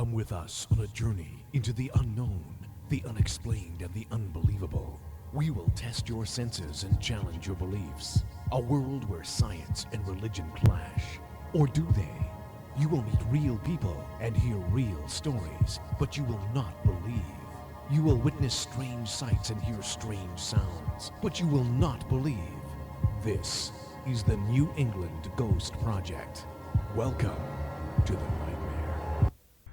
Come with us on a journey into the unknown, the unexplained, and the unbelievable. We will test your senses and challenge your beliefs. A world where science and religion clash. Or do they? You will meet real people and hear real stories, but you will not believe. You will witness strange sights and hear strange sounds, but you will not believe. This is the New England Ghost Project. Welcome to the nightmare.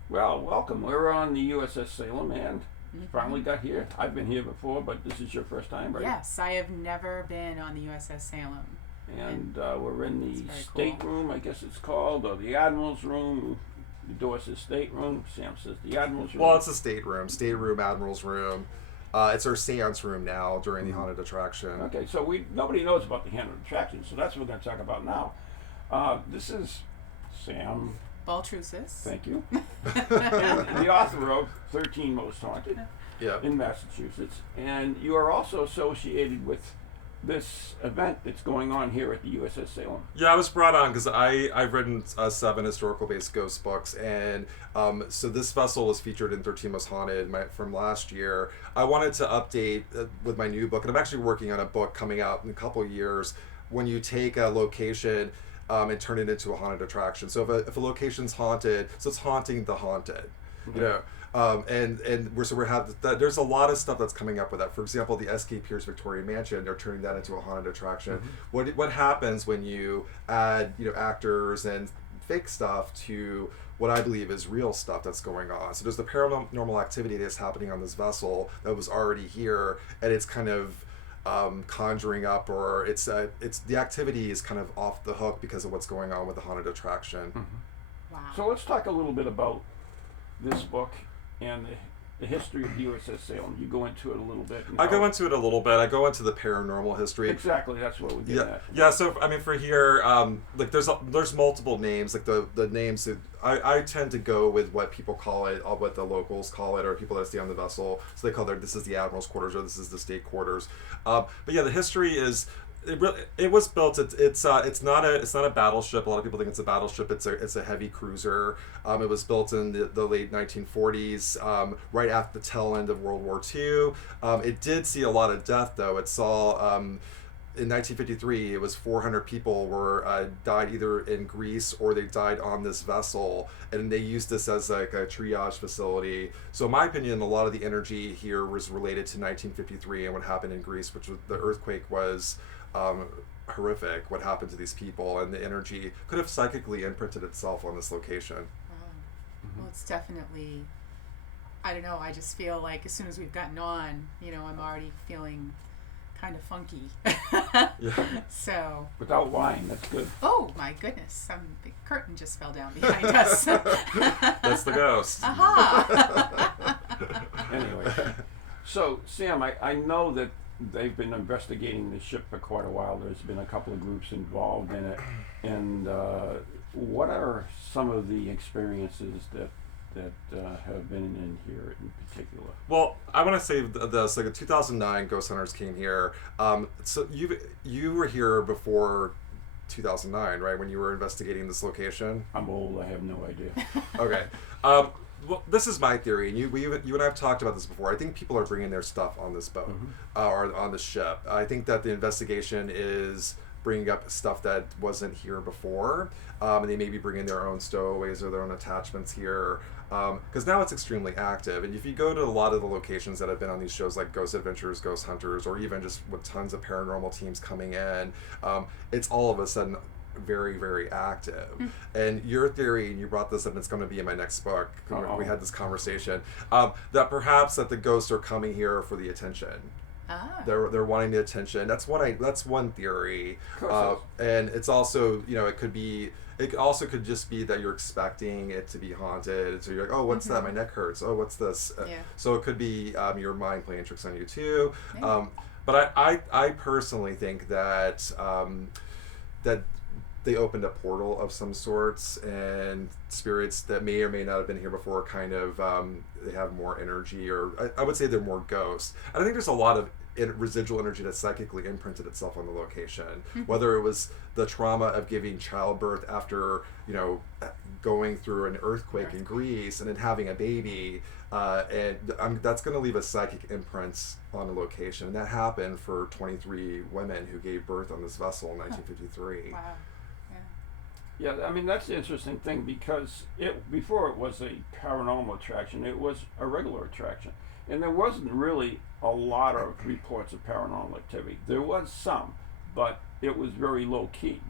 Well, welcome. We're on the USS Salem and finally got here. I've been here before, but this is your first time, right? Yes, I have never been on the USS Salem. And we're in the stateroom, I guess it's called, or the Admiral's room. The door says stateroom. Sam says the Admiral's room. Well, it's a stateroom, Admiral's room. It's our seance room now during the haunted attraction. Okay, so nobody knows about the haunted attraction, so that's what we're going to talk about now. This is Sam Baltrusis. Thank you. The author of 13 Most Haunted in Massachusetts. And you are also associated with this event that's going on here at the USS Salem. Yeah, I was brought on because I've written 7 historical-based ghost books, and so this vessel was featured in 13 Most Haunted from last year. I wanted to update with my new book, and I'm actually working on a book coming out in a couple of years when you take a location and turn it into a haunted attraction. So if a location's haunted, so it's haunting the haunted, you know. There's a lot of stuff that's coming up with that. For example, the S.K. Pierce Victorian Mansion, they're turning that into a haunted attraction. What happens when you add actors and fake stuff to what I believe is real stuff that's going on? So there's the paranormal activity that's happening on this vessel that was already here, and it's kind of conjuring up, or it's the activity is kind of off the hook because of what's going on with the haunted attraction. Wow. So let's talk a little bit about this book and the history of the USS Salem. You go into it a little bit. I go into it a little bit. I go into the paranormal history. Exactly, that's what we get at. Yeah, so I mean, for here, there's multiple names. Like the names that I tend to go with what people call it, or what the locals call it, or people that stay on the vessel. So they call this is the Admiral's quarters, or this is the state quarters. But yeah, the history is. It was built. It's not a battleship. A lot of people think it's a battleship. It's a heavy cruiser. It was built in the late 1940s, right after the tail end of World War II. It did see a lot of death, though. It saw in 1953, it was 400 people died either in Greece or they died on this vessel, and they used this as like a triage facility. So in my opinion, a lot of the energy here was related to 1953 and what happened in Greece, which was the earthquake was horrific, what happened to these people, and the energy could have psychically imprinted itself on this location. Well, it's definitely, I don't know, I just feel like as soon as we've gotten on, I'm already feeling kind of funky. So. Without wine, that's good. Oh my goodness! The curtain just fell down behind us. That's the ghost. Aha! Anyway, so Sam, I know that they've been investigating the ship for quite a while. There's been a couple of groups involved in it, and what are some of the experiences that have been in here in particular? Well, I want to say this. Like in 2009, Ghost Hunters came here. So you were here before 2009, right? When you were investigating this location. I'm old. I have no idea. Okay. Well, this is my theory, and you and I have talked about this before. I think people are bringing their stuff on this boat or on the ship. I think that the investigation is bringing up stuff that wasn't here before, and they may be bringing their own stowaways or their own attachments here, because now it's extremely active. And if you go to a lot of the locations that have been on these shows, like Ghost Adventures, Ghost Hunters, or even just with tons of paranormal teams coming in, it's all of a sudden very, very active. And your theory, and you brought this up, and it's going to be in my next book. We had this conversation that perhaps that the ghosts are coming here for the attention. They're wanting the attention. That's one theory. And it's also, it also could just be that you're expecting it to be haunted. So you're like, oh, what's that? My neck hurts. Oh, what's this? So it could be your mind playing tricks on you too. But I personally think that that they opened a portal of some sorts, and spirits that may or may not have been here before kind of they have more energy, or I would say they're more ghosts. I think there's a lot of residual energy that psychically imprinted itself on the location. Whether it was the trauma of giving childbirth after, going through an earthquake in Greece and then having a baby, that's going to leave a psychic imprint on the location. And that happened for 23 women who gave birth on this vessel in 1953. Wow. Yeah, I mean, that's the interesting thing, because before it was a paranormal attraction, it was a regular attraction. And there wasn't really a lot of reports of paranormal activity. There was some, but it was very low key.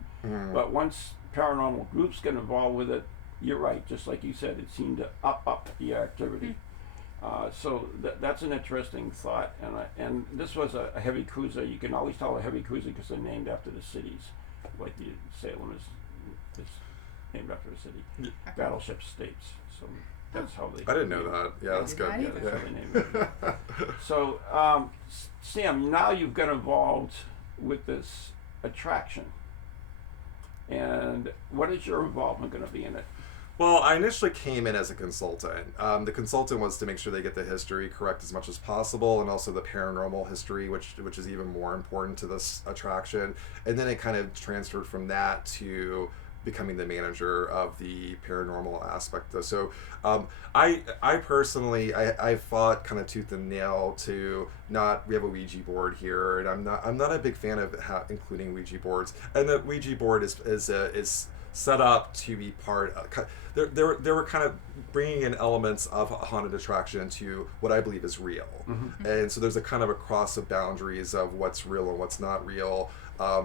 But once paranormal groups get involved with it, you're right, just like you said, it seemed to up the activity. So that's an interesting thought. And this was a heavy cruiser. You can always tell a heavy cruiser because they're named after the cities, like the Salem is named after a city. Battleship states. So that's how they. I didn't know that. Yeah, that's good. Yeah, that's how they named it. So, Sam, now you've got involved with this attraction. And what is your involvement going to be in it? Well, I initially came in as a consultant. The consultant was to make sure they get the history correct as much as possible, and also the paranormal history, which is even more important to this attraction. And then it kind of transferred from that to becoming the manager of the paranormal aspect. So I personally fought kind of tooth and nail to not. We have a Ouija board here, and I'm not a big fan of including Ouija boards. And the Ouija board is set up to be part of. They were kind of bringing in elements of a haunted attraction to what I believe is real. And so there's a kind of a cross of boundaries of what's real and what's not real.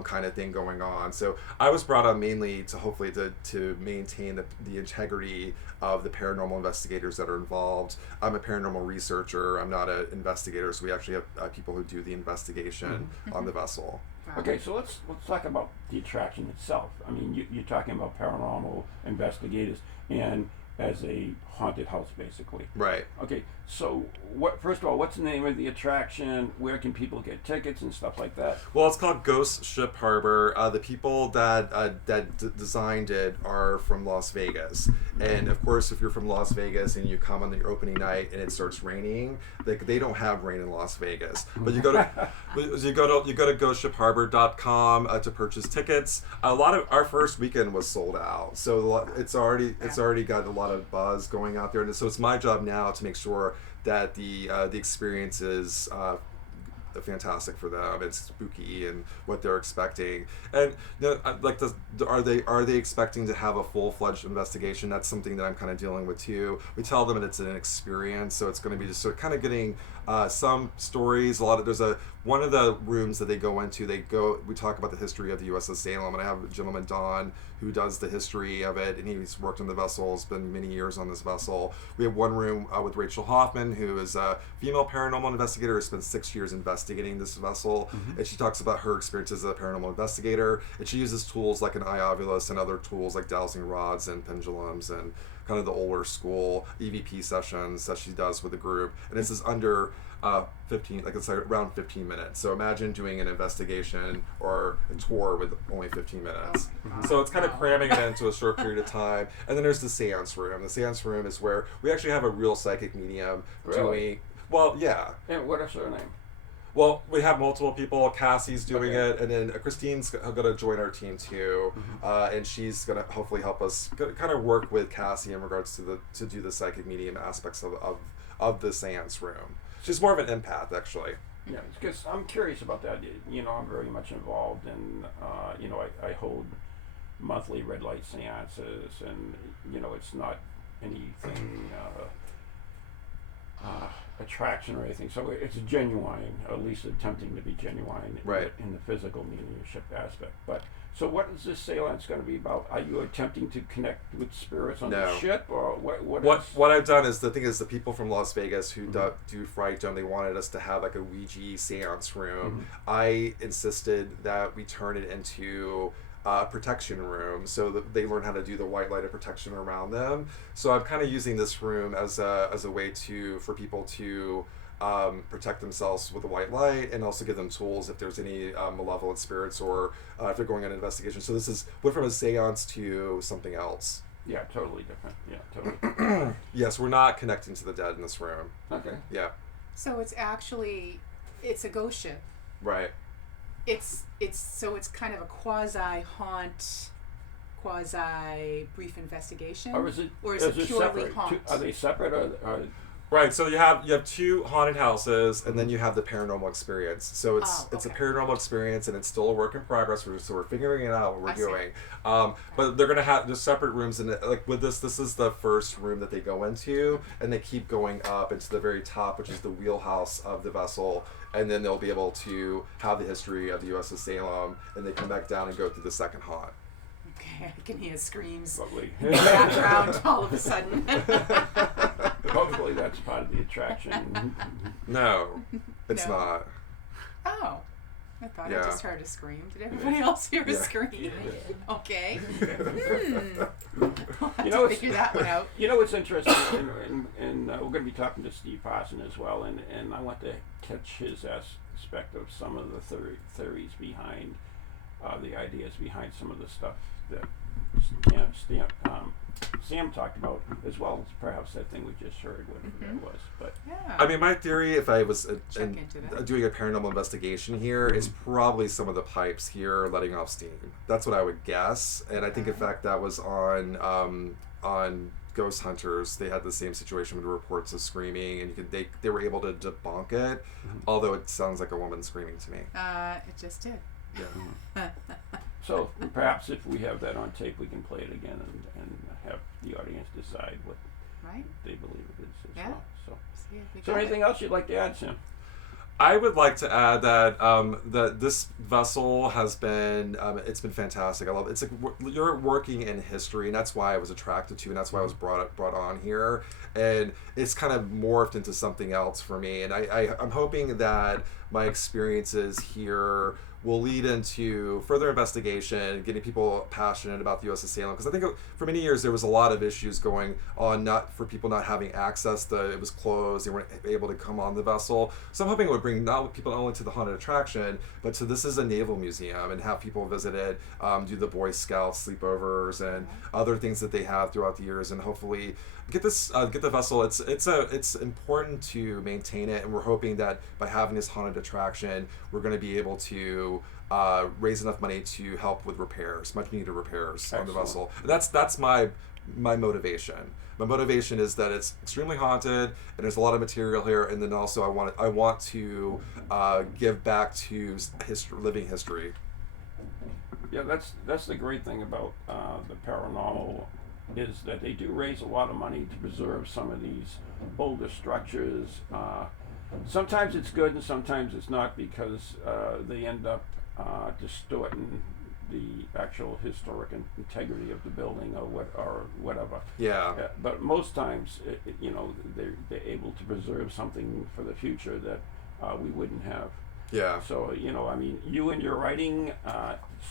Kind of thing going on. So I was brought on mainly to hopefully to maintain the integrity of the paranormal investigators that are involved. I'm a paranormal researcher. I'm not an investigator, so we actually have people who do the investigation on the vessel. Okay, so let's talk about the attraction itself. I mean, you're talking about paranormal investigators and as a haunted house, basically. Right. Okay, so first of all, what's the name of the attraction? Where can people get tickets and stuff like that? Well, it's called Ghost Ship Harbor. The people that designed it are from Las Vegas, and of course, if you're from Las Vegas and you come on the opening night and it starts raining, they don't have rain in Las Vegas. But you go to ghostshipharbor.com to purchase tickets. A lot of our first weekend was sold out, so it's already got a lot of buzz going out there, and so it's my job now to make sure that the experience is fantastic for them. It's spooky and what they're expecting, and are they expecting to have a full-fledged investigation? That's something that I'm kind of dealing with too. We tell them that it's an experience, so it's going to be just sort of kind of getting some stories. One of the rooms that they go into, we talk about the history of the USS Salem, and I have a gentleman, Don, who does the history of it, and he's worked on the vessel, spent many years on this vessel. We have one room with Rachel Hoffman, who is a female paranormal investigator who spent 6 years investigating this vessel, and she talks about her experiences as a paranormal investigator, and she uses tools like an eye ovulus and other tools like dowsing rods and pendulums and kind of the older school EVP sessions that she does with the group, and this is under 15, like it's like around 15 minutes. So imagine doing an investigation or a tour with only 15 minutes. So it's kind of cramming it into a short period of time. And then there's the seance room. The seance room is where we actually have a real psychic medium doing. Well, yeah. And what is her name? Well, we have multiple people. Cassie's doing it, and then Christine's going to join our team too, and she's going to hopefully help us kind of work with Cassie in regards to do the psychic medium aspects of the seance room. She's more of an empath, actually. Yeah, because I'm curious about that. I'm very much involved in, I hold monthly red light seances, and, it's not anything attraction or anything. So it's genuine, at least attempting to be genuine in the physical mediumship aspect. But so what is this seance going to be about? Are you attempting to connect with spirits on the ship, or what I've done is, the thing is, the people from Las Vegas who do Fright Dome, they wanted us to have like a Ouija seance room. I insisted that we turn it into protection room, so that they learn how to do the white light of protection around them. So I'm kind of using this room as a way for people to protect themselves with a white light, and also give them tools if there's any malevolent spirits, or if they're going on an investigation. So this went from a seance to something else. Yeah, totally different. Yeah, totally. Yes, we're not connecting to the dead in this room. Okay. Yeah. So it's actually it's a ghost ship. Right. It's so it's kind of a quasi haunt, quasi brief investigation. Or is it purely separate? haunt? Are they separate or Right, so you have 2 haunted houses, and then you have the paranormal experience. So it's a paranormal experience, and it's still a work in progress. So we're figuring it out what we're doing. But they're gonna have just separate rooms, and like with this is the first room that they go into, and they keep going up into the very top, which is the wheelhouse of the vessel, and then they'll be able to have the history of the USS Salem, and they come back down and go through the second haunt. Okay, I can hear screams lovely? in the background all of a sudden. Hopefully that's part of the attraction. No, it's No. not. Oh, I thought Yeah. I just heard a scream. Did everybody else hear a scream? Okay. We'll have You know, to figure that one out. You know what's interesting, and we're going to be talking to Steve Parson as well, and I want to catch his aspect of some of the theories behind the ideas behind some of the stuff that Sam talked about, as well as perhaps that thing we just heard, whatever that was. But Yeah. I mean, my theory, if I was into that. doing a paranormal investigation here, is probably some of the pipes here letting off steam. That's what I would guess, and I think in fact that was on Ghost Hunters. They had the same situation with reports of screaming, and they were able to debunk it, although it sounds like a woman screaming to me. It just did. Yeah. so perhaps if we have that on tape, we can play it again and have the audience decide what Right? they believe it is as Yeah. well. So, See, we is there got anything it. else you'd like to add, Sam? I would like to add that that this vessel has been it's been fantastic. I love it. It's like you're working in history, and that's why I was attracted to, and that's why I was brought on here. And it's kind of morphed into something else for me. And I'm hoping that my experiences here will lead into further investigation, getting people passionate about the USS Salem. Because I think for many years there was a lot of issues going on, not for people not having access. It was closed; they weren't able to come on the vessel. So I'm hoping it would bring people not only to the haunted attraction, but to this is a naval museum, and have people visit it, do the Boy Scout sleepovers and other things that they have throughout the years, and hopefully get the vessel. It's important to maintain it, and we're hoping that by having this haunted attraction, we're going to be able to raise enough money to help with repairs, much needed repairs on the vessel. That's my motivation. My motivation is that it's extremely haunted, and there's a lot of material here, and then also I want to give back to living history. Yeah, that's the great thing about the paranormal, is that they do raise a lot of money to preserve some of these older structures. Sometimes it's good and sometimes it's not, because they end up distorting the actual historic integrity of the building or whatever. Yeah. But most times, they're able to preserve something for the future that we wouldn't have. Yeah. So, I mean, you and your writing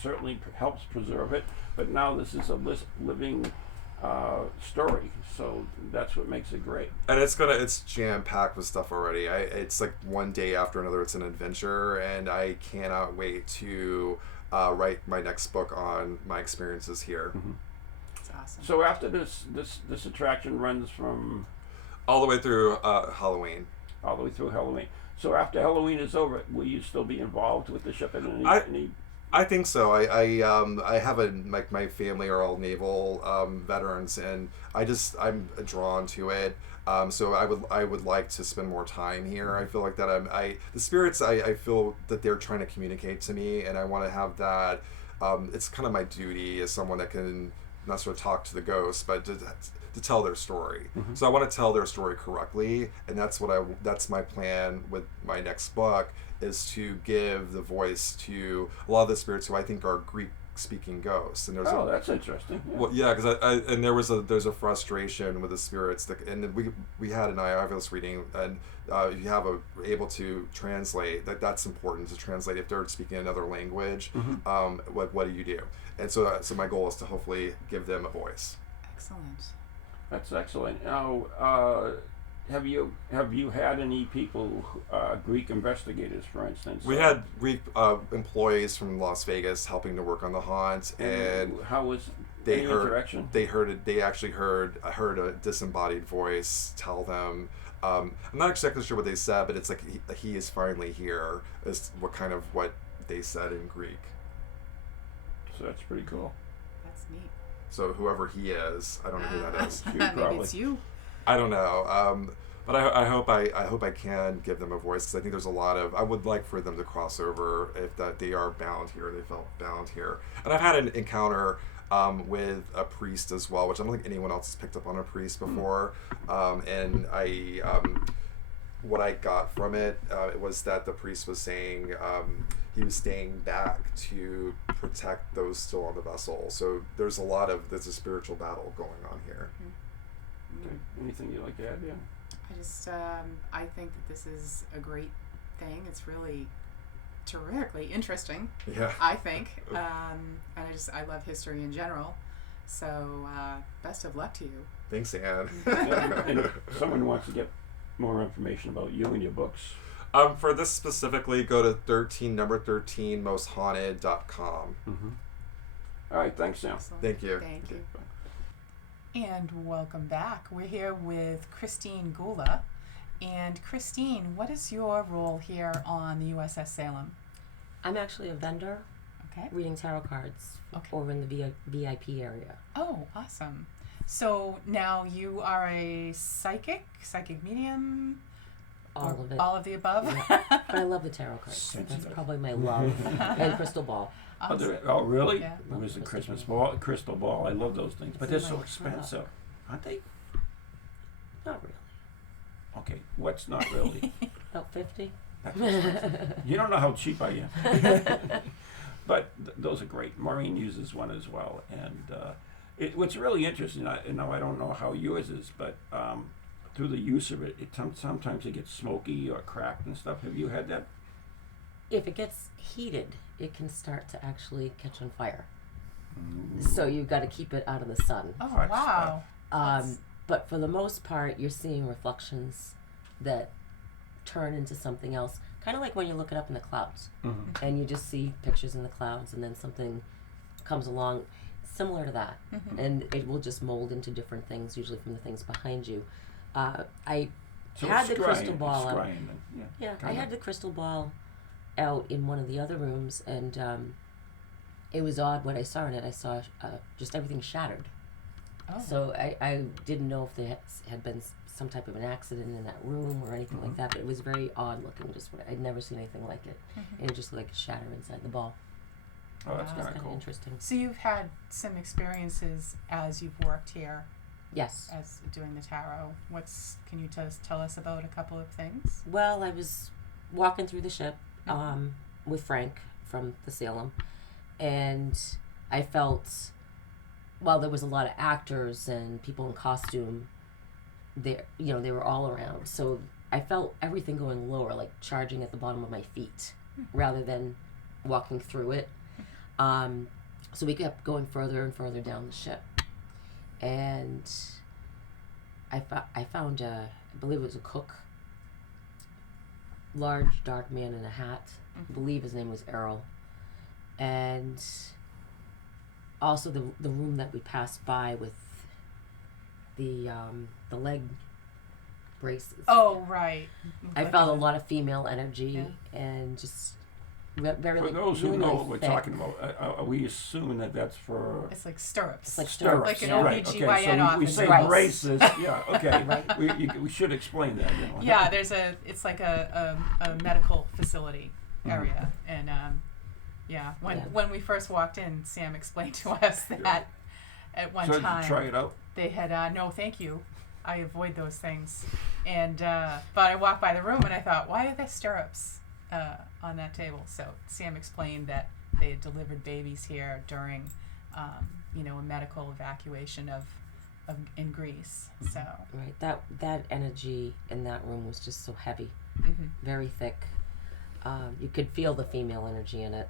certainly helps preserve it, but now this is a living story, so that's what makes it great. And it's jam-packed with stuff already. It's like one day after another, it's an adventure, and I cannot wait to write my next book on my experiences here. That's awesome. So after this attraction runs from All the way through Halloween. all the way through Halloween. So after Halloween is over, will you still be involved with the ship in any I think so. I have my family are all naval veterans, and I'm drawn to it. So I would like to spend more time here. I feel like that the spirits, I feel that they're trying to communicate to me, and I want to have that. It's kind of my duty as someone that can not sort of talk to the ghosts, but to tell their story. So I want to tell their story correctly, and that's my plan with my next book, is to give the voice to a lot of the spirits who I think are Greek-speaking ghosts. And that's interesting. Yeah. Well, yeah, because there's a frustration with the spirits, and we had an IRVS reading, and if you are able to translate, that's important to translate if they're speaking another language. What do you do? And so my goal is to hopefully give them a voice. Excellent. That's excellent. Now, have you had any people, Greek investigators, for instance? We had Greek employees from Las Vegas helping to work on the haunt, and how was they any heard interaction? They actually heard a disembodied voice tell them I'm not exactly sure what they said, but it's like he is finally here. Is what they said in Greek. So that's pretty cool. That's neat. So whoever he is, I don't know who that is. You Maybe probably. it's you. I don't know. But I hope I can give them a voice, because I think there's a lot of, I would like for them to cross over, if that they are bound here, they felt bound here. And I've had an encounter with a priest as well, which I don't think anyone else has picked up on a priest before. And what I got from it, it was that the priest was saying he was staying back to protect those still on the vessel. So there's a spiritual battle going on here. Okay. Anything you'd like to add, yeah? I just, I think that this is a great thing. It's really terrifically interesting, Yeah. I think. And I love history in general. So, best of luck to you. Thanks, Anne. And if someone wants to get more information about you and your books, For this specifically, go to 13mosthaunted.com. All right, thanks, Sam. Excellent. Thank you. Thank you. Bye. And welcome back. We're here with Christine Gula. And Christine, what is your role here on the USS Salem? I'm actually a vendor Okay. reading tarot cards Okay. over in the VIP area. Oh, awesome. So now you are a psychic medium? All or of it. All of the above? Yeah. But I love the tarot cards. Sensitive. That's probably my love. And crystal ball. Awesome. Oh, really? Yeah. It was a crystal ball. I love those things, but they're so expensive, aren't they? Not really. Okay, what's not really? About 50. You don't know how cheap I am. But those are great. Maureen uses one as well, and what's really interesting. I don't know how yours is, but through the use of it, sometimes it gets smoky or cracked and stuff. Have you had that? If it gets heated, it can start to actually catch on fire. So you've got to keep it out of the sun. Oh, Hot wow. But for the most part, you're seeing reflections that turn into something else. Kind of like when you look it up in the clouds. Mm-hmm. And you just see pictures in the clouds, and then something comes along similar to that. And it will just mold into different things, usually from the things behind you. I So had it's the crystal scrying, ball it's out. scrying then, Yeah, I kinda. had the crystal ball out in one of the other rooms, and it was odd what I saw in it. I saw just everything shattered. Oh. So I didn't know if there had been some type of an accident in that room or anything like that, but it was very odd looking. I'd never seen anything like it. And it just looked like a shatter inside the ball. Oh, that's Wow. kind Kind of of cool. interesting. So you've had some experiences as you've worked here Yes. as doing the tarot. Can you tell us about a couple of things? Well, I was walking through the ship with Frank from the Salem, and I felt, while there was a lot of actors and people in costume, they were all around. So I felt everything going lower, like charging at the bottom of my feet, rather than walking through it. So we kept going further and further down the ship, and I found I believe it was a cook, large dark man in a hat. I believe his name was Errol, and also the room that we passed by with the leg braces. Oh, right. I felt a lot of female energy and just very. For those who really know what we're thick. talking about, are we assuming that that's for It's like stirrups. It's like stirrups? Like an Yeah. Right, OBGYN okay, so we office. say Right. braces. Yeah, okay. Right. We should explain that. You know. Yeah, it's like a medical facility area, and when we first walked in, Sam explained to us that at one So did time you try it out? they had no, thank you, I avoid those things, and but I walked by the room and I thought, why are there stirrups on that table? So Sam explained that they had delivered babies here during a medical evacuation in Greece. So Right, that energy in that room was just so heavy, very thick. You could feel the female energy in it.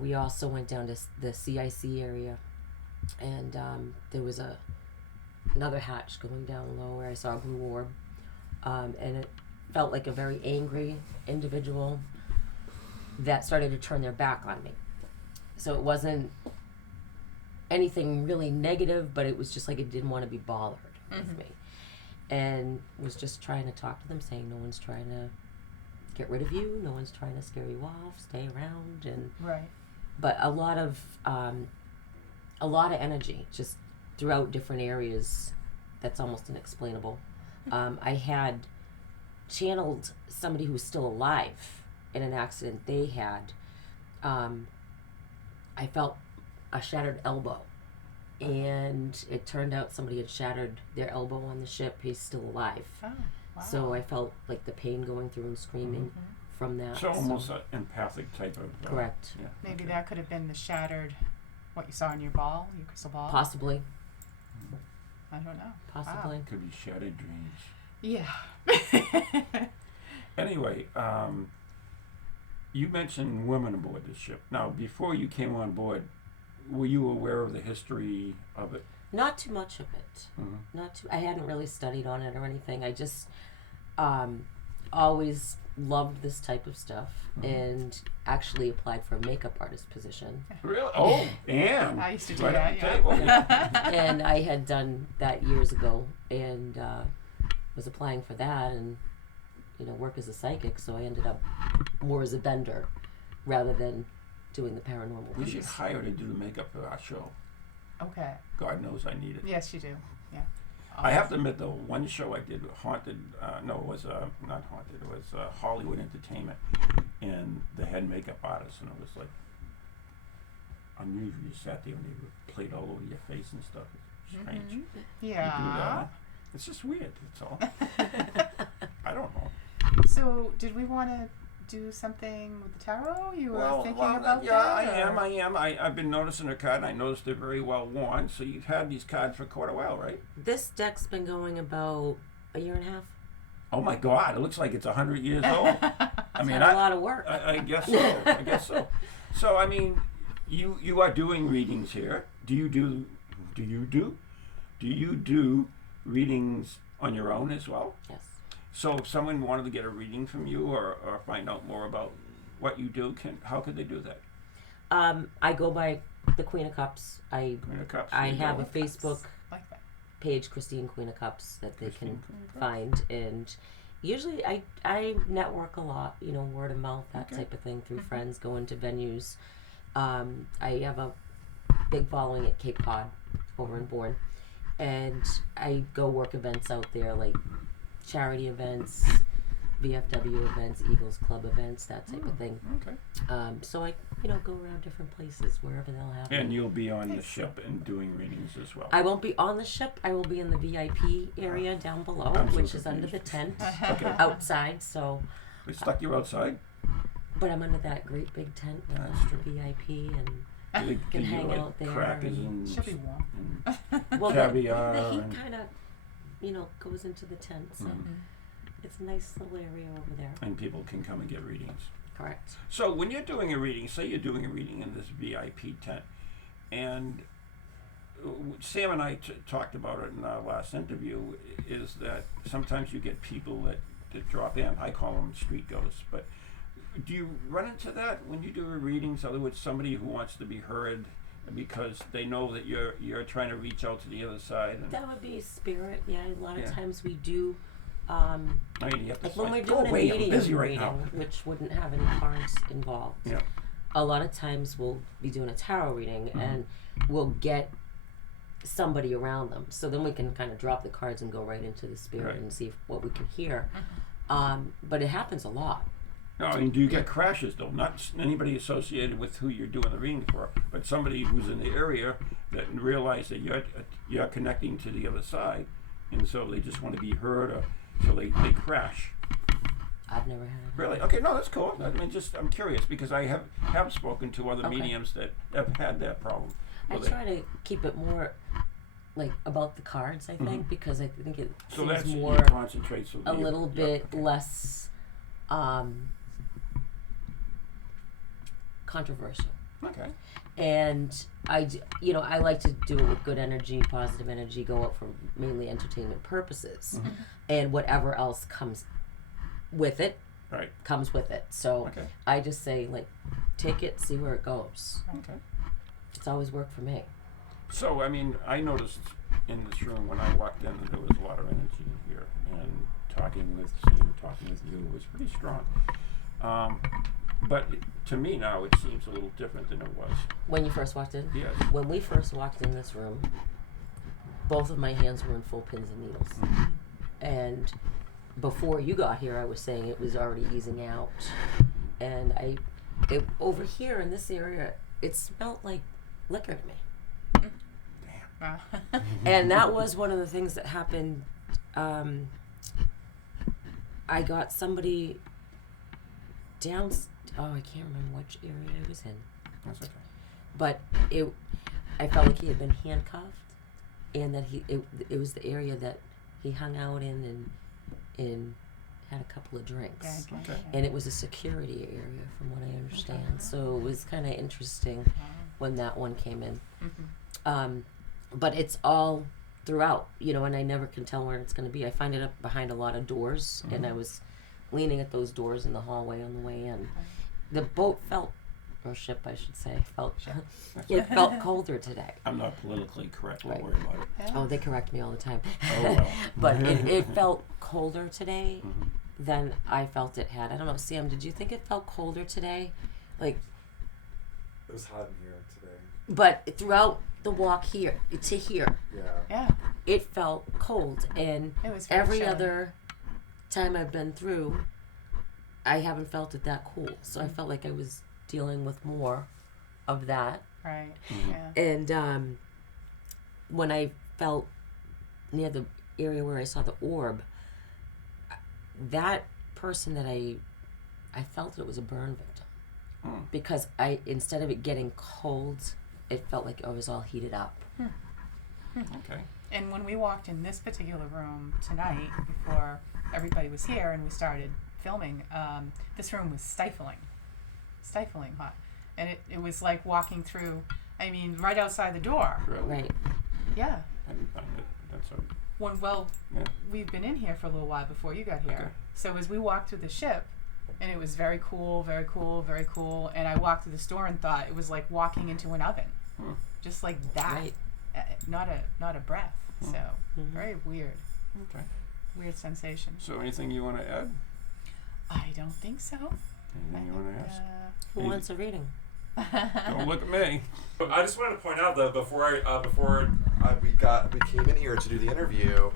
We also went down to the CIC area, and there was another hatch going down low where I saw a blue orb, and it felt like a very angry individual that started to turn their back on me. So it wasn't anything really negative, but it was just like it didn't want to be bothered with me. and was just trying to talk to them, saying no one's trying to get rid of you, no one's trying to scare you off, stay around. And Right. but a lot of energy just throughout different areas that's almost inexplainable. I had channeled somebody who was still alive in an accident they had. I felt a shattered elbow, and it turned out somebody had shattered their elbow on the ship. He's still alive. Oh, wow. So I felt like the pain going through and screaming from that. So almost an empathic type of. Correct. Yeah. Maybe okay. that could have been the shattered, what you saw in your ball, your crystal ball. Possibly. I don't know. Possibly. Could be shattered dreams. Yeah. Anyway, you mentioned women aboard the ship. Now, before you came on board, were you aware of the history of it? Not too much of it. Mm-hmm. Not too. I hadn't really studied on it or anything. I just always loved this type of stuff, and actually applied for a makeup artist position. Really? Oh, Anne. I used to do Right that, on the yeah. table, yeah. And I had done that years ago, and was applying for that, and work as a psychic. So I ended up more as a bender rather than doing the paranormal We should piece. hire to do the makeup for our show. Okay. God knows I need it. Yes, you do. Yeah. I have to admit, though, one show I did, Haunted, no, it was not Haunted, it was Hollywood Entertainment, and the head makeup artist, and it was like unusual. You sat there and they played all over your face and stuff. It's strange. Mhm. You do Yeah. that. It's just weird, that's all. I don't know. So, did we want to do something with the tarot? You were thinking about yeah, that? I am. I've been noticing the card, and I noticed they're very well worn. So you've had these cards for quite a while, right? This deck's been going about a year and a half. Oh my God! It looks like it's 100 years old. I mean, a lot of work. I guess so. I guess so. So I mean, you are doing readings here. Do you do readings on your own as well? Yes. So if someone wanted to get a reading from you or find out more about what you do, how could they do that? I go by the Queen of Cups. Queen of Cups. I there you have go. a Facebook Like that. page, Christine Queen of Cups, that they Christine can Queen of Cups. find. And usually I network a lot, word of mouth, that Okay. type of thing, through friends, going to venues. I have a big following at Cape Cod over in Bourne, and I go work events out there, like charity events, VFW events, Eagles Club events, that type of thing. Okay. So I go around different places wherever they'll have me. And you'll be on the ship and doing readings as well. I won't be on the ship. I will be in the VIP area down below, I'm so which is under the confused. tent Okay. outside. So, They stuck you outside? but I'm under that great big tent with That's the VIP, and Do they can give you hang like out there crackers and- and, She'll be warm. and well, caviar the heat and- kind of, goes into the tent. So Mhm. it's a nice little area over there. and people can come and get readings. Correct. So when you're doing a reading, say you're doing a reading in this VIP tent, and Sam and I talked about it in our last interview, is that sometimes you get people that drop in. I call them street ghosts, but do you run into that when you do readings? In other words, somebody who wants to be heard because they know that you're trying to reach out to the other side. And, That would be spirit. Yeah, a lot of Yeah. times we do. I mean, you have to Like when say, we're go doing away, a I'm medium busy right reading, now. which wouldn't have any cards involved. Yeah. A lot of times we'll be doing a tarot reading, Mm-hmm. and we'll get somebody around them. So then we can kind of drop the cards and go right into the spirit Right. and see what we can hear. But it happens a lot. No, I mean, do you get crashes though? Not anybody associated with who you're doing the reading for, but somebody who's in the area that realize that you're connecting to the other side, and so they just want to be heard, or so they crash. I've never had it. Really? Okay, no, that's cool. I mean, I'm curious because I have spoken to other Okay. mediums that have had that problem. I with it. try to keep it more like about the cards, I think, because I think it So seems that's more you concentrate. So a you- little yeah, bit okay. less controversial. Okay. And I like to do it with good energy, positive energy, go out for mainly entertainment purposes, and whatever else comes with it Right. comes with it. So Okay. I just say, like, take it, see where it goes. Okay. It's always worked for me. So, I mean, I noticed in this room when I walked in, there was a lot of energy in here, and talking with Sam, talking with you was pretty strong. But to me now, it seems a little different than it was. When you first walked in? Yes. When we first walked in this room, both of my hands were in full pins and needles. And before you got here, I was saying it was already easing out. And over here in this area, it smelled like liquor to me. And that was one of the things that happened. I got somebody down. Oh, I can't remember which area it was in. That's okay. But I felt like he had been handcuffed, and that it was the area that he hung out in and had a couple of drinks. Okay. And it was a security area, from what I understand. So it was kind of interesting when that one came in. But it's all throughout, and I never can tell where it's going to be. I find it up behind a lot of doors, and I was leaning at those doors in the hallway on the way in. The boat or ship I should say, it felt colder today. I'm not politically correct. Don't Right. worry about it. Oh, they correct me all the time. Oh, well. But it felt colder today than I felt it had. I don't know, Sam, did you think it felt colder today? Like, It was hot in here today. but throughout the walk here to here, Yeah. it felt cold. And It was very every chilly. other time I've been through, I haven't felt it that cool. So I felt like I was dealing with more of that. Right. Yeah. And when I felt near the area where I saw the orb, that person that I felt it was a burn victim. Because instead of it getting cold, it felt like I was all heated up. Okay. And when we walked in this particular room tonight, before everybody was here and we started filming, this room was stifling hot. And it was like walking through, right outside the door. Really? Right. Yeah. I didn't find it. That's all. Yeah. We've been in here for a little while before you got here. Okay. So as we walked through the ship, and it was very cool, very cool, very cool, and I walked through the store and thought it was like walking into an oven. Just like that. Right. Not a breath. So very weird. Okay. Weird sensation. So anything you want to add? I don't think so. Anything you want to ask? Who wants a reading? Don't look at me. I just wanted to point out that before we came in here to do the interview,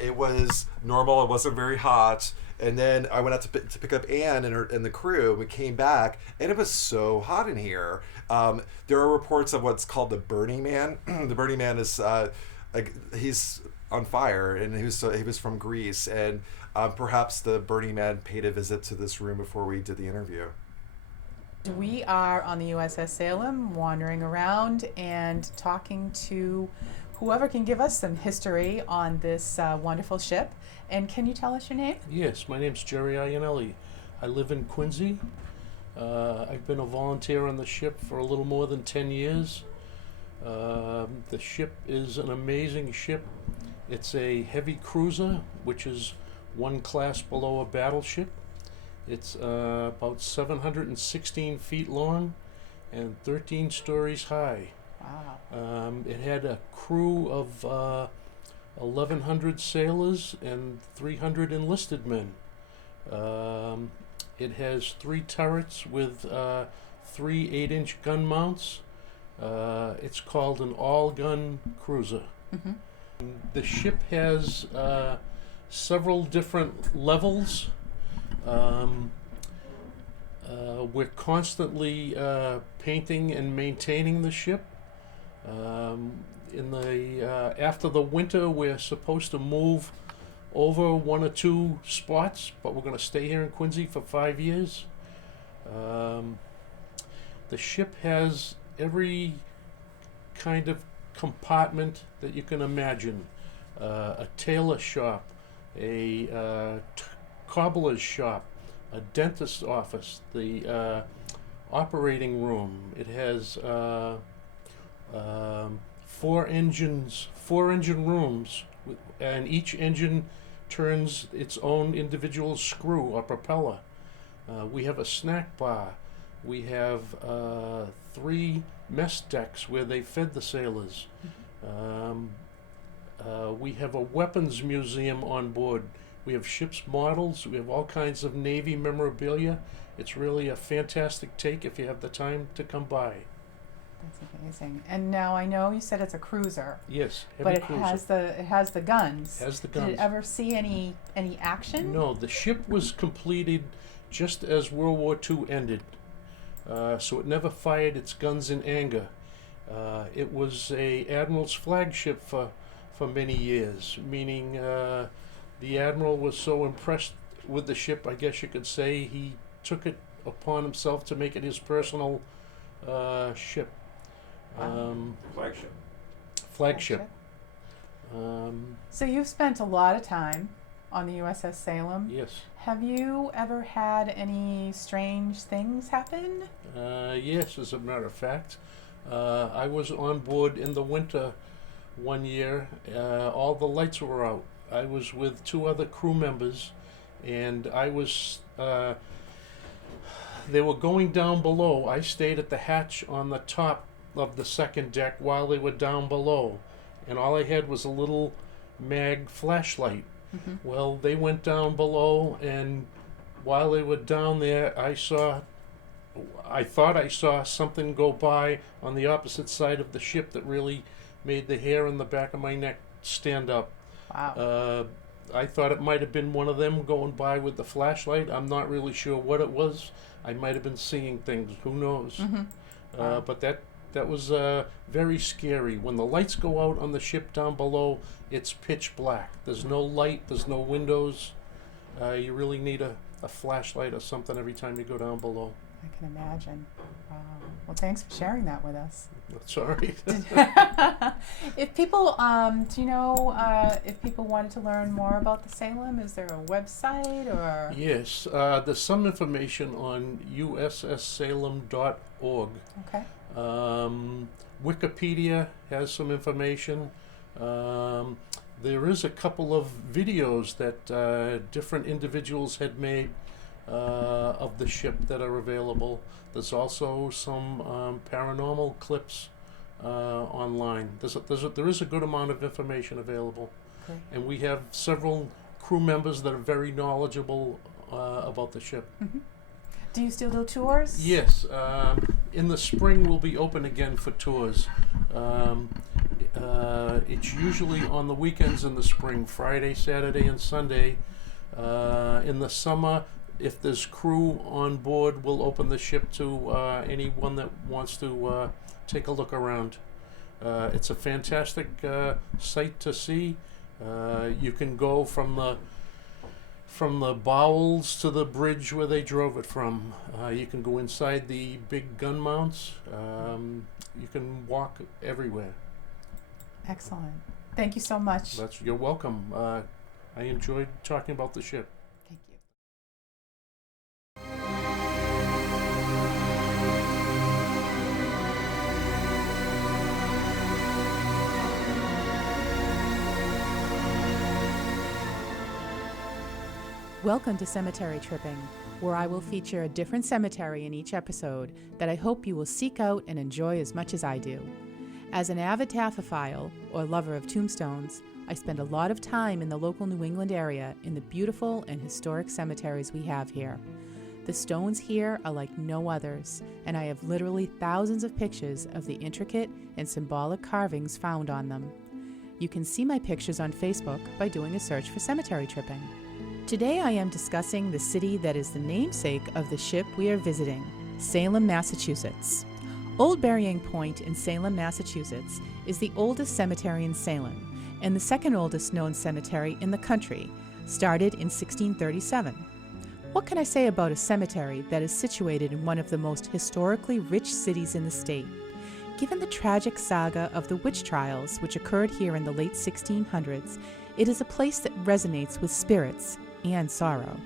it was normal. It wasn't very hot, and then I went out to pick up Anne and the crew. And we came back, and it was so hot in here. There are reports of what's called the Burning Man. The Burning Man is he's on fire, and he was from Greece, and perhaps the Burning Man paid a visit to this room before we did the interview. We are on the USS Salem, wandering around and talking to whoever can give us some history on this wonderful ship. And can you tell us your name? Yes, my name's Jerry Iannelli. I live in Quincy. I've been a volunteer on the ship for a little more than 10 years. The ship is an amazing ship. It's a heavy cruiser, which is one class below a battleship. It's about 716 feet long and 13 stories high. Wow. It had a crew of 1,100 sailors and 300 enlisted men. It has 3 turrets with 3 8-inch gun mounts. It's called an all-gun cruiser. The ship has several different levels. We're constantly painting and maintaining the ship. After the winter, we're supposed to move over 1 or 2 spots, but we're going to stay here in Quincy for 5 years. The ship has every kind of compartment that you can imagine. A tailor shop, a cobbler's shop, a dentist's office, the operating room. It has 4 engine rooms, and each engine turns its own individual screw or propeller. We have a snack bar. We have 3 mess decks where they fed the sailors. We have a weapons museum on board. We have ship's models. We have all kinds of Navy memorabilia. It's really a fantastic take if you have the time to come by. That's amazing. And now I know you said it's a cruiser, Yes, heavy but it cruiser. has the guns. Has the Did guns. it ever see any action? No, the ship was completed just as World War II ended, so it never fired its guns in anger. It was a admiral's flagship for many years, meaning the admiral was so impressed with the ship, I guess you could say, he took it upon himself to make it his personal ship. Flagship. Flagship. So you've spent a lot of time on the USS Salem. Yes. Have you ever had any strange things happen? Yes, as a matter of fact. I was on board in the winter one year. All the lights were out. I was with 2 other crew members, and I was. They were going down below. I stayed at the hatch on the top of the second deck while they were down below, and all I had was a little mag flashlight. Mm-hmm. Well, they went down below, and while they were down there, I thought I saw something go by on the opposite side of the ship that really made the hair on the back of my neck stand up. Wow. I thought it might have been one of them going by with the flashlight. I'm not really sure what it was. I might have been seeing things. Who knows? Mm-hmm. But that was very scary. When the lights go out on the ship down below, it's pitch black. There's no light. There's no windows. You really need a flashlight or something every time you go down below. I can imagine. Wow. Well, thanks for sharing that with us. That's all right. If people, do you know if people wanted to learn more about the Salem, is there a website or? Yes, there's some information on usssalem.org. Okay. Wikipedia has some information. There is a couple of videos that different individuals had made of the ship that are available. There's also some paranormal clips online. There is a good amount of information available. Great. And we have several crew members that are very knowledgeable about the ship. Mm-hmm. Do you still do tours? Yes. In the spring, we'll be open again for tours. It's usually on the weekends in the spring, Friday, Saturday, and Sunday. In the summer, if there's crew on board, we'll open the ship to anyone that wants to take a look around. It's a fantastic sight to see. You can go from the bowels to the bridge where they drove it from. You can go inside the big gun mounts. You can walk everywhere. Excellent. Thank you so much. You're welcome. I enjoyed talking about the ship. Thank you. Welcome to Cemetery Tripping, where I will feature a different cemetery in each episode that I hope you will seek out and enjoy as much as I do. As an avid taphophile, or lover of tombstones, I spend a lot of time in the local New England area in the beautiful and historic cemeteries we have here. The stones here are like no others, and I have literally thousands of pictures of the intricate and symbolic carvings found on them. You can see my pictures on Facebook by doing a search for Cemetery Tripping. Today I am discussing the city that is the namesake of the ship we are visiting, Salem, Massachusetts. Old Burying Point in Salem, Massachusetts is the oldest cemetery in Salem and the second oldest known cemetery in the country, started in 1637. What can I say about a cemetery that is situated in one of the most historically rich cities in the state? Given the tragic saga of the witch trials which occurred here in the late 1600s, it is a place that resonates with spirits and sorrow.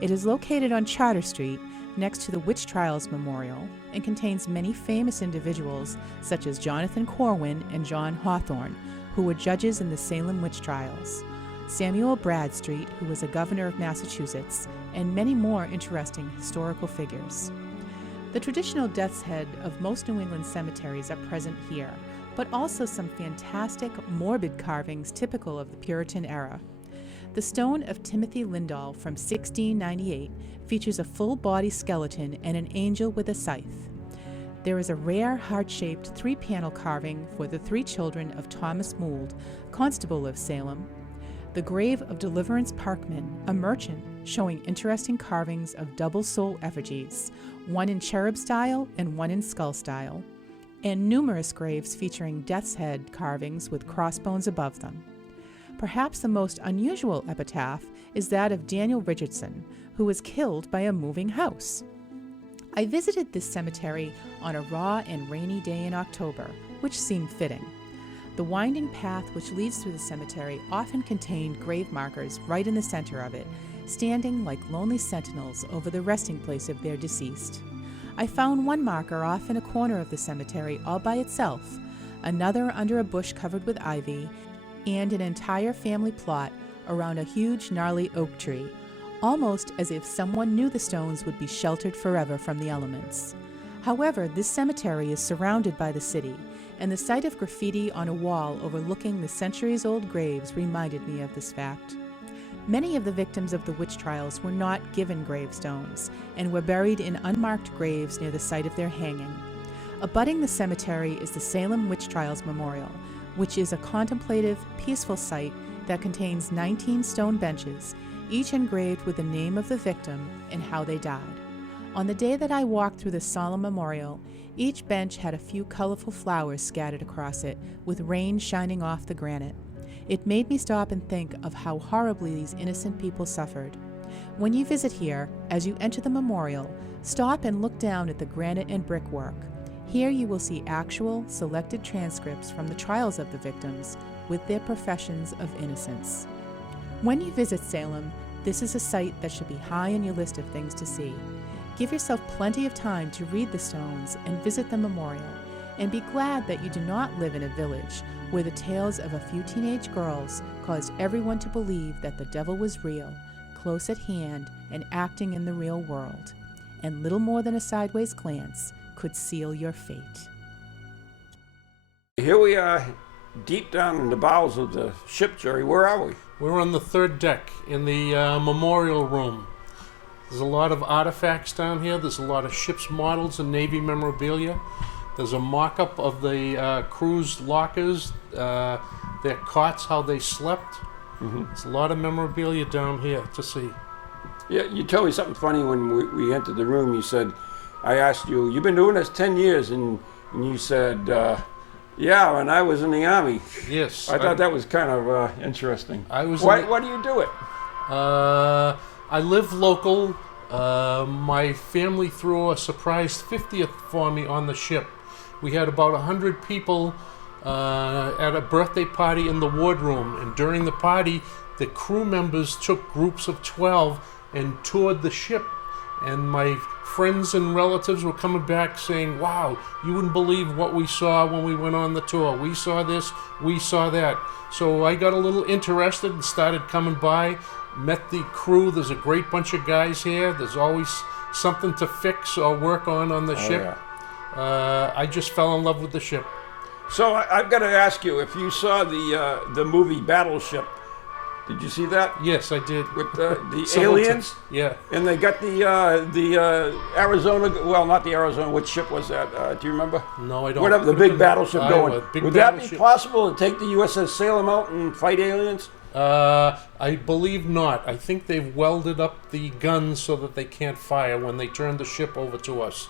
It is located on Charter Street next to the Witch Trials Memorial and contains many famous individuals such as Jonathan Corwin and John Hawthorne, who were judges in the Salem witch trials, Samuel Bradstreet, who was a governor of Massachusetts, and many more interesting historical figures. The traditional death's head of most New England cemeteries are present here, but also some fantastic, morbid carvings typical of the Puritan era. The stone of Timothy Lindahl from 1698 features a full-body skeleton and an angel with a scythe. There is a rare, heart-shaped 3-panel carving for the 3 children of Thomas Mould, Constable of Salem. The grave of Deliverance Parkman, a merchant, showing interesting carvings of double soul effigies, one in cherub style and one in skull style, and numerous graves featuring death's head carvings with crossbones above them. Perhaps the most unusual epitaph is that of Daniel Richardson, who was killed by a moving house. I visited this cemetery on a raw and rainy day in October, which seemed fitting. The winding path which leads through the cemetery often contained grave markers right in the center of it, standing like lonely sentinels over the resting place of their deceased. I found one marker off in a corner of the cemetery all by itself, another under a bush covered with ivy, and an entire family plot around a huge gnarly oak tree, almost as if someone knew the stones would be sheltered forever from the elements. However, this cemetery is surrounded by the city, and the sight of graffiti on a wall overlooking the centuries-old graves reminded me of this fact. Many of the victims of the witch trials were not given gravestones and were buried in unmarked graves near the site of their hanging. Abutting the cemetery is the Salem Witch Trials Memorial, which is a contemplative, peaceful site that contains 19 stone benches, each engraved with the name of the victim and how they died. On the day that I walked through the solemn memorial, each bench had a few colorful flowers scattered across it, with rain shining off the granite. It made me stop and think of how horribly these innocent people suffered. When you visit here, as you enter the memorial, stop and look down at the granite and brickwork. Here you will see actual, selected transcripts from the trials of the victims with their professions of innocence. When you visit Salem, this is a site that should be high on your list of things to see. Give yourself plenty of time to read the stones and visit the memorial, and be glad that you do not live in a village where the tales of a few teenage girls caused everyone to believe that the devil was real, close at hand, and acting in the real world, and little more than a sideways glance could seal your fate. Here we are, deep down in the bowels of the ship, Jerry. Where are we? We're on the 3rd deck in the memorial room. There's a lot of artifacts down here. There's a lot of ship's models and Navy memorabilia. There's a mock-up of the crew's lockers, their cots, how they slept. Mm-hmm. There's a lot of memorabilia down here to see. Yeah, you told me something funny when we entered the room. You said, I asked you, you've been doing this 10 years, and you said, yeah, and I was in the Army. Yes. I thought that was kind of interesting. Why do you do it? I live local. My family threw a surprise 50th for me on the ship. We had about 100 people at a birthday party in the wardroom, and during the party, the crew members took groups of 12 and toured the ship, and my friends and relatives were coming back saying, wow, you wouldn't believe what we saw when we went on the tour. We saw this, we saw that. So I got a little interested and started coming by, met the crew. There's a great bunch of guys here. There's always something to fix or work on the ship. Yeah. I just fell in love with the ship. So I've got to ask you, if you saw the movie Battleship, did you see that? Yes, I did. With the aliens? Yeah. And they got the Arizona, well, not the Arizona, which ship was that? Do you remember? No, I don't. Whatever, the big battleship going. Would that be battleship. possible to take the USS Salem out and fight aliens? I believe not. I think they've welded up the guns so that they can't fire when they turn the ship over to us.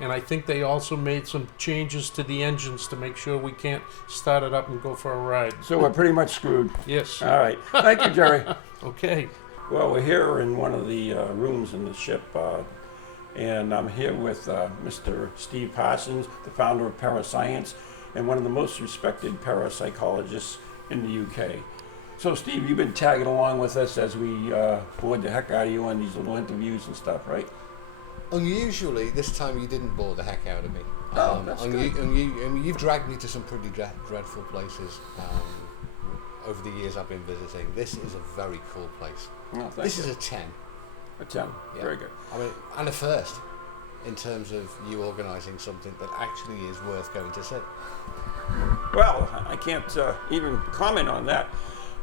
And I think they also made some changes to the engines to make sure we can't start it up and go for a ride. So we're pretty much screwed. Yes. All right. Thank you, Jerry. Okay. Well, we're here in one of the rooms in the ship, and I'm here with Mr. Steve Parson, the founder of Parascience, and one of the most respected parapsychologists in the UK. So, Steve, you've been tagging along with us as we bored the heck out of you on these little interviews and stuff, right? Unusually, this time you didn't bore the heck out of me. Oh, that's good. You've dragged me to some pretty dreadful places over the years I've been visiting. This is a very cool place. Oh, this is a 10. A 10. Yeah. Very good. I mean, and a first in terms of you organising something that actually is worth going to see. Well, I can't even comment on that.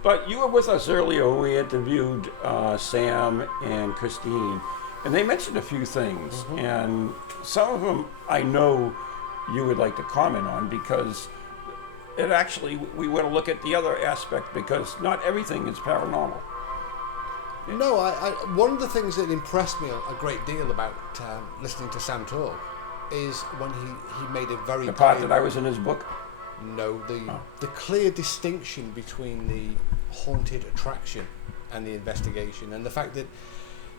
But you were with us earlier when we interviewed Sam and Christine, and they mentioned a few things, and some of them I know you would like to comment on, because it actually, we want to look at the other aspect, because not everything is paranormal. No, one of the things that impressed me a great deal about listening to Sam talk is when he made a very The part clear, that I was in his book? no, the clear distinction between the haunted attraction and the investigation, and the fact that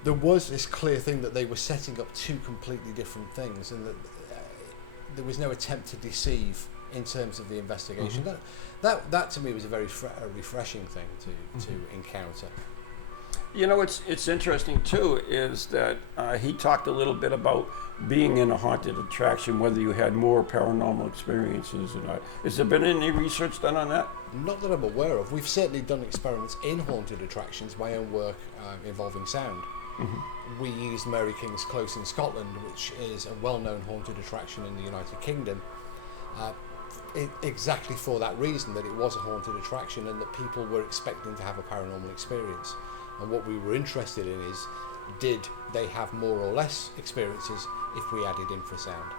there was this clear thing that they were setting up two completely different things, and that there was no attempt to deceive in terms of the investigation. That to me was a very refreshing thing to encounter. You know, it's interesting too, is that he talked a little bit about being in a haunted attraction, whether you had more paranormal experiences or not. Has there been any research done on that? Not that I'm aware of. We've certainly done experiments in haunted attractions, my own work involving sound. We used Mary King's Close in Scotland, which is a well-known haunted attraction in the United Kingdom, exactly for that reason, that it was a haunted attraction and that people were expecting to have a paranormal experience. And what we were interested in is, did they have more or less experiences if we added infrasound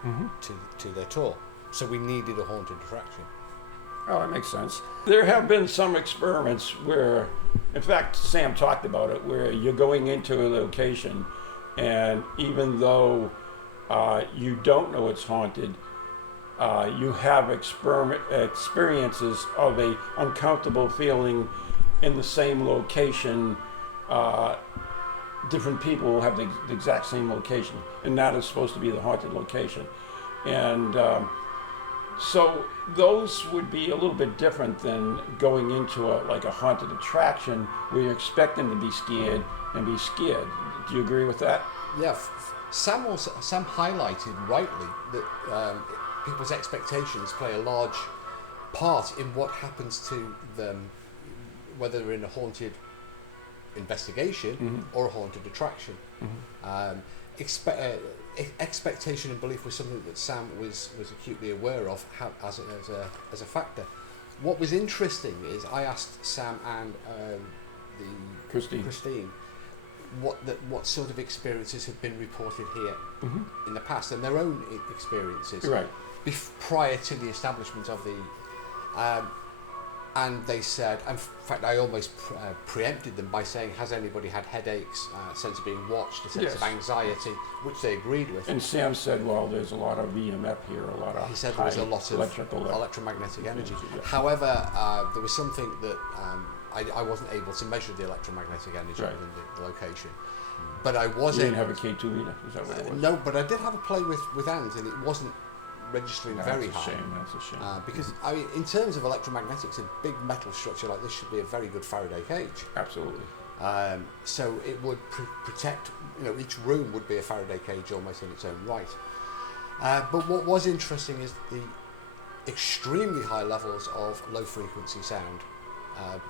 to their tour? So we needed a haunted attraction. Oh, that makes sense. There have been some experiments where, in fact, Sam talked about it, where you're going into a location, and even though you don't know it's haunted, you have experiences of a uncomfortable feeling in the same location. Different people will have the exact same location, and that is supposed to be the haunted location. And so those would be a little bit different than going into a haunted attraction where you're expecting to be scared and be scared. Do you agree with that? Yeah, Sam highlighted rightly that people's expectations play a large part in what happens to them, whether they're in a haunted investigation or a haunted attraction. Expectation and belief was something that Sam was acutely aware of as a factor. What was interesting is I asked Sam and Christine what sort of experiences have been reported here in the past, and their own experiences prior to the establishment of the and they said, in fact I almost preempted them by saying, has anybody had headaches, a sense of being watched, a sense of anxiety, which they agreed with. And Sam said, well, there's a lot of EMF here, a lot of He said there was a lot of electromagnetic energy. However, there was something that I wasn't able to measure the electromagnetic energy within the location. But I was You didn't have a K2 meter? Is that what it was? No, but I did have a play with Anne's, and it wasn't registering very high. That's a shame. Because I mean, in terms of electromagnetics, a big metal structure like this should be a very good Faraday cage. Absolutely. So it would protect. Each room would be a Faraday cage almost in its own right. But what was interesting is the extremely high levels of low frequency sound,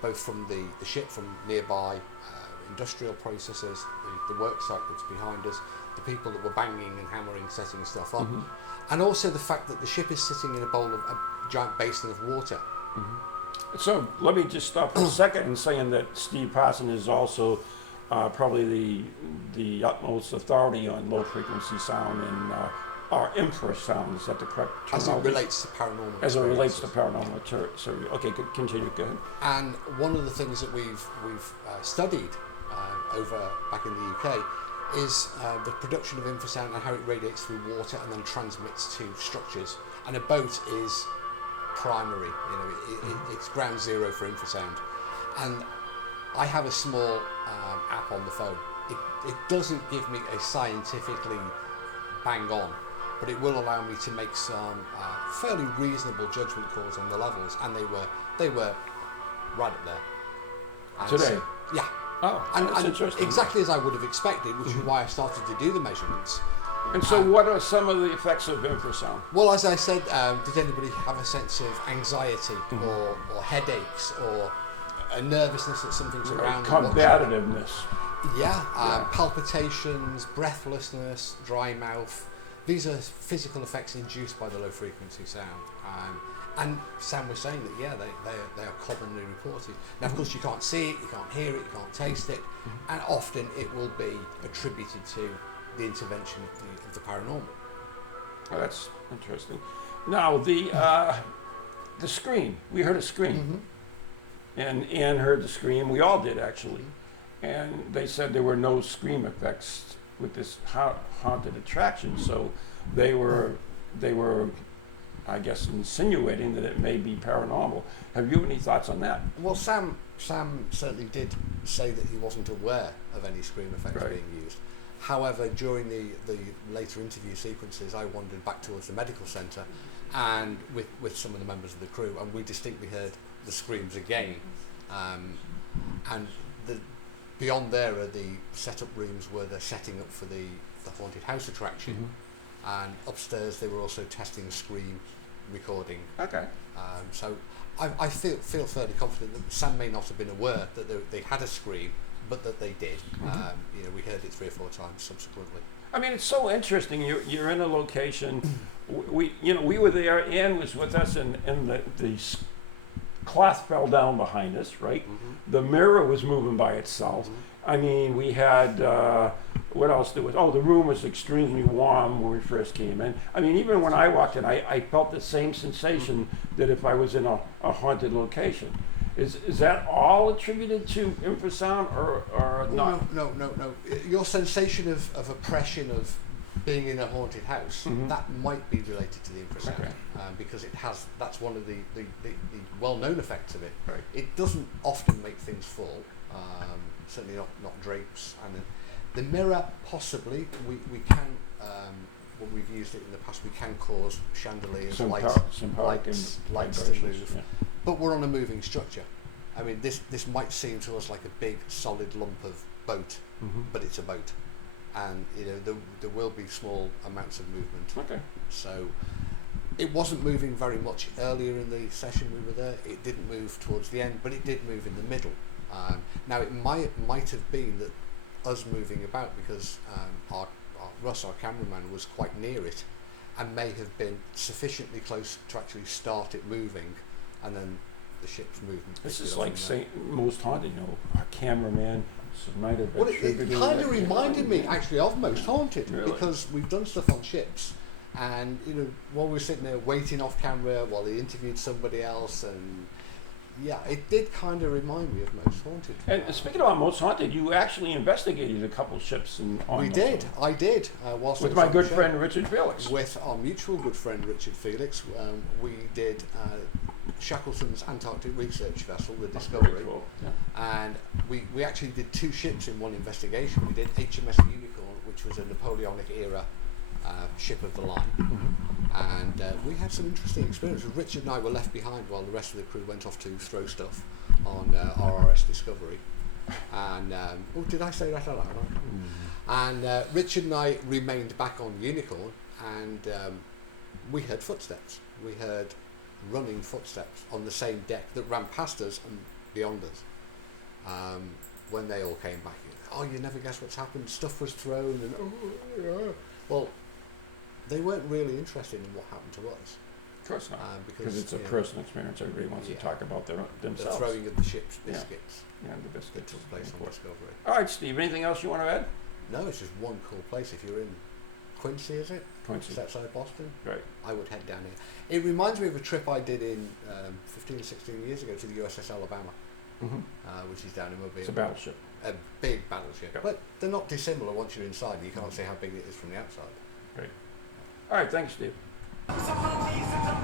both from the ship, from nearby industrial processes, the work site that's behind us, the people that were banging and hammering, setting stuff up. And also the fact that the ship is sitting in a bowl of a giant basin of water. So let me just stop for a second in saying that Steve Parson is also probably the utmost authority on low frequency sound and our infrasound. Is that the correct term? As it relates to paranormal. As it relates to paranormal. So okay, continue. Go ahead. And one of the things that we've studied over back in the UK is the production of infrasound and how it radiates through water and then transmits to structures. And a boat is primary, it's ground zero for infrasound. And I have a small app on the phone. It doesn't give me a scientifically bang on, but it will allow me to make some fairly reasonable judgment calls on the levels, and they were right up there. And Today? So, yeah. Oh, that's interesting. Exactly as I would have expected, which is why I started to do the measurements. And so what are some of the effects of infrasound? Well, as I said, did anybody have a sense of anxiety or headaches or a nervousness that something's around? Combativeness. Yeah, palpitations, breathlessness, dry mouth, these are physical effects induced by the low frequency sound. And Sam was saying that, yeah, they are commonly reported. Now, of course, you can't see it, you can't hear it, you can't taste it, and often it will be attributed to the intervention of the paranormal. Oh, that's interesting. Now, the scream. We heard a scream. And Anne heard the scream. We all did, actually. And they said there were no scream effects with this haunted attraction. So they were, I guess, insinuating that it may be paranormal. Have you any thoughts on that? Well, Sam certainly did say that he wasn't aware of any scream effects being used. However, during the later interview sequences, I wandered back towards the medical centre and with some of the members of the crew, and we distinctly heard the screams again. And beyond there are the setup rooms where they're setting up for the haunted house attraction. And upstairs they were also testing a scream recording. Okay. So I feel fairly confident that Sam may not have been aware that they had a scream, but that they did. We heard it 3 or 4 times subsequently. I mean, it's so interesting. You're in a location. We were there. Anne was with us, and the cloth fell down behind us. Right. The mirror was moving by itself. I mean, we had what else there was? Oh, the room was extremely warm when we first came in. I mean, even when I walked in, I felt the same sensation that if I was in a haunted location. Is that all attributed to infrasound or not? No. Your sensation of oppression of being in a haunted house, that might be related to the infrasound, because that's one of the well-known effects of it. Right. It doesn't often make things fall, certainly not drapes. And the mirror, possibly, we can, when we've used it in the past, we can cause chandeliers, lights to move. Yeah. But we're on a moving structure. I mean, this might seem to us like a big solid lump of boat, but it's a boat, and there will be small amounts of movement. Okay. So it wasn't moving very much earlier in the session we were there. It didn't move towards the end, but it did move in the middle. Now it might have been that us moving about because Russ, our cameraman, was quite near it, and may have been sufficiently close to actually start it moving. And then the ship's movement. This is like Most Haunted, a cameraman might have Well, it kind of reminded me actually of Most Haunted, Really? because we've done stuff on ships, and while we were sitting there waiting off camera while they interviewed somebody else, and yeah, it did kind of remind me of Most Haunted. And speaking about Most Haunted, you actually investigated a couple ships I did. Whilst with I was my on good the ship. friend Richard Felix. With our mutual good friend Richard Felix, we did Shackleton's Antarctic research vessel, the Discovery, Very cool. and we actually did 2 ships in one investigation. We did HMS Unicorn, which was a Napoleonic era ship of the line, and we had some interesting experiences. Richard and I were left behind while the rest of the crew went off to throw stuff on RRS Discovery. And did I say that out loud? And Richard and I remained back on Unicorn, and we heard footsteps. We heard running footsteps on the same deck that ran past us and beyond us. When they all came back, you never guess what's happened. Stuff was thrown, and well, they weren't really interested in what happened to us. Of course not, because it's a personal experience. Everybody wants to talk about themselves. The throwing of the ship's biscuits. Yeah, the biscuits. That took place on Discovery. All right, Steve, anything else you want to add? No, it's just one cool place. If you're in Quincy, is it? Quincy. It's outside Boston. Right. I would head down here. It reminds me of a trip I did in 15, 16 years ago to the USS Alabama, which is down in Mobile. It's a battleship. A big battleship. Yep. But they're not dissimilar once you're inside. You can't see how big it is from the outside. Great. All right, thanks, Steve.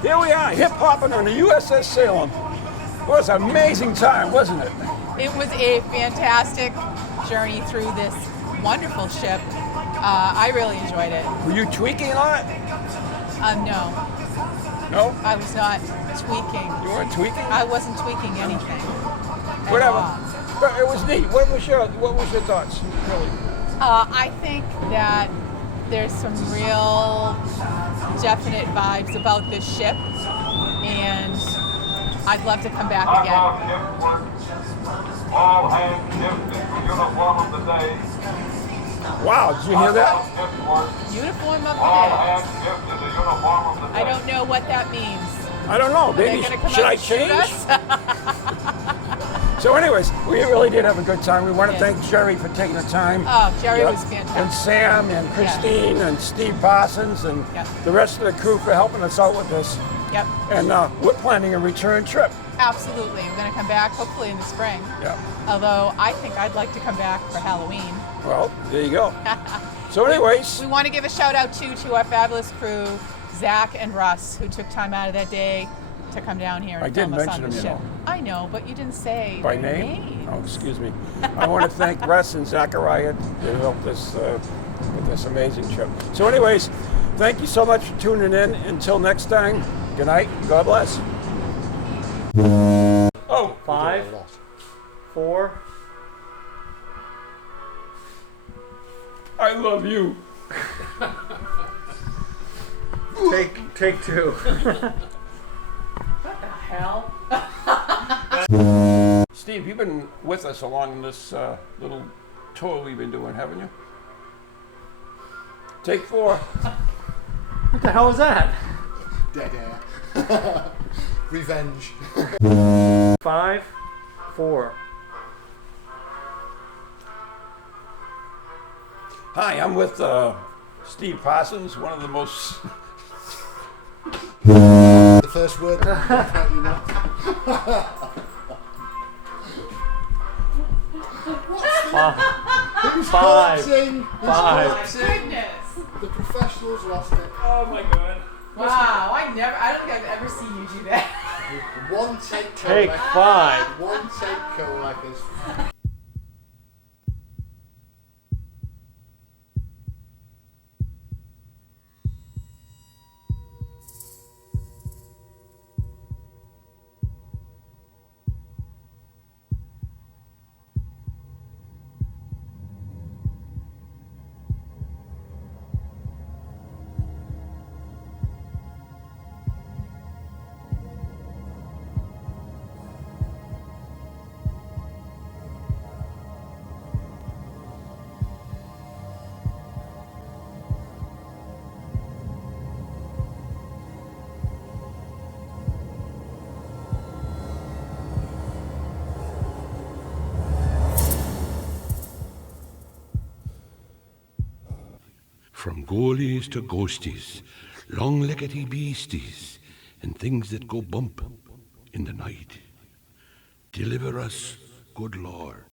Here we are, hip-hopping on the USS Salem. Well, it was an amazing time, wasn't it? It was a fantastic journey through this wonderful ship. I really enjoyed it. Were you tweaking on it? No, No? I was not tweaking. You weren't tweaking? I wasn't tweaking anything. at Whatever. all. But it was neat. What was your thoughts, really? I think that there's some real definite vibes about this ship, and I'd love to come back again. All hands shifted for uniform of the day. Wow, did you hear that? Uniform of the day. I don't know what that means. I don't know. Are they Maybe gonna come should out I and shoot change? us? So anyways, we really did have a good time. We want to Yeah. thank Jerry for taking the time. Oh, Jerry Yep. was fantastic. And Sam and Christine and Steve Parsons and Yep. the rest of the crew for helping us out with this. Yep, And we're planning a return trip. absolutely. We're going to come back hopefully in the spring. Yeah. Although I think I'd like to come back for Halloween. Well, there you go. So anyways, We want to give a shout out to our fabulous crew, Zach and Russ, who took time out of their day to come down here and I did film us mention on the them, you ship. I know, but you didn't say by their name? names. Oh, excuse me. I want to thank Russ and Zachariah who helped us with this amazing trip. So anyways, thank you so much for tuning in. Until next time, good night. God bless. Oh, 5, 4. I love you. Take 2. What the hell? Steve, you've been with us along this little tour we've been doing, haven't you? Take 4. What the hell was that? Dead air. Revenge. 5, 4. Hi, I'm with Steve Parsons, one of the most... The first word. Apparently not. Who's 5. correcting? Who's 5. correcting? Goodness. The professionals lost it. Oh my God. Wow, I don't think I've ever seen you do that. One take. Take co-workers. 5. One take co-workers. From goalies to ghosties, long-leggedy beasties, and things that go bump in the night. Deliver us, good Lord.